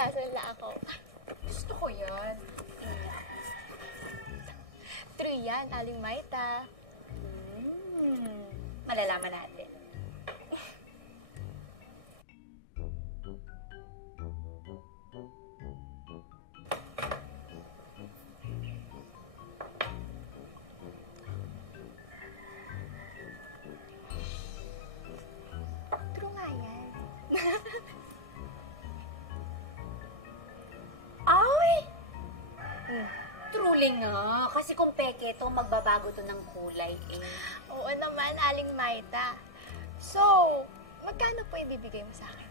Magsasala ako. Gusto ko yan. True yan, Aling Maita. Malalaman natin. True nga yan. Ay! Truly nga. Kasi kung peke to, magbabago to ng kulay eh. Oo naman, Aling Maita. So, magkano po ibibigay mo sa akin?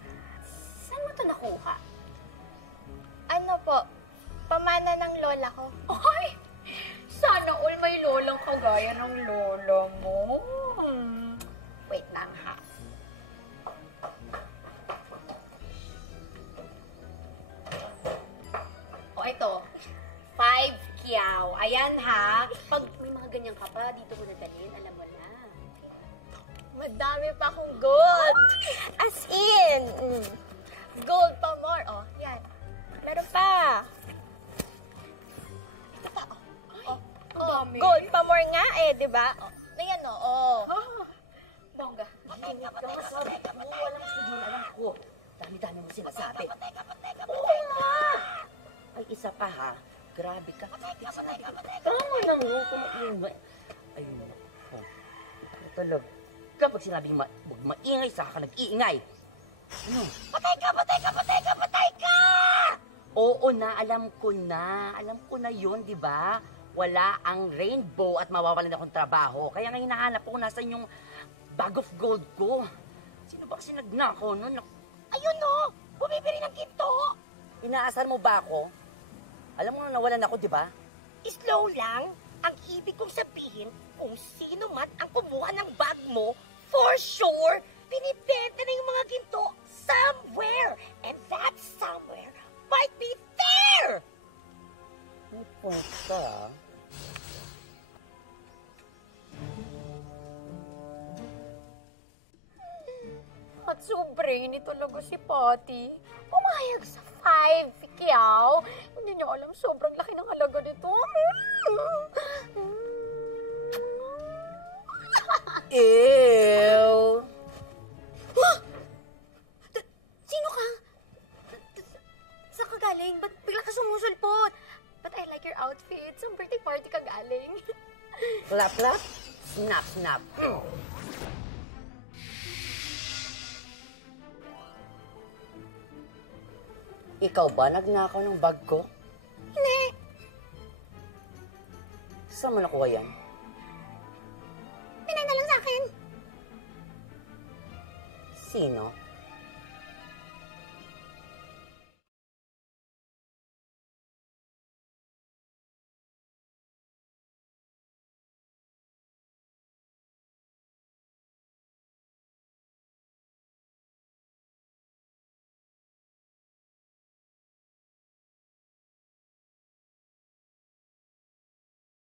Saan mo to nakuha? Ano po? Pamana ng lola ko. Ay! Sana all may lolang kagaya ng lola mo. Wait lang ha. O ito, 5 kiyaw. Ayan ha. Pag may mga ganyan ka pa, dito ko nadalhin, alam mo na. Madami pa akong gold. As in, gold pa more. Oh, yan. Meron pa. Ito pa, gold pa more nga eh, di ba? Oh, ayan Bongga. Ingat ka, sabi mo. Walang siguro alam ko. Dami-dami mo sinasabi. Oo nga. Ay, isa pa ha. Grabe ka. Tama na mo. Kumaingay. Ayun mo. Talaga. Kapag sinabing maingay, saka ka nag-iingay. Ano? Patay ka! Oo na, alam ko na. Alam ko na yun, di ba? Wala ang rainbow at mawawalan akong trabaho. Kaya nga hinahanap ko nasa yung bag of gold ko. Sino ba kasi nagnako nun? Ayun no! Bumibili ng ginto! Inaasar mo ba ako? Alam mo na nawalan ako, di ba? Slow lang. Ang ibig kong sabihin, kung sino man ang kumuha ng bag mo, for sure, binibenta na yung mga ginto somewhere. And that somewhere might be there! May point ka, At sobrang ini talaga si Patty. Pumayag sa 5 kiyaw. Hindi niya alam, sobrang laki ng halaga nito. Ew! Sino ka? Saan ka galing? Ba't bigla ka sumusulpot? But I like your outfit. Some birthday party ka galing. Clap, clap. Snap, snap. Ikaw ba nagnakaw ng bag ko? Hindi. Saan mo nakuha yan? Pinadala sa akin. Sino?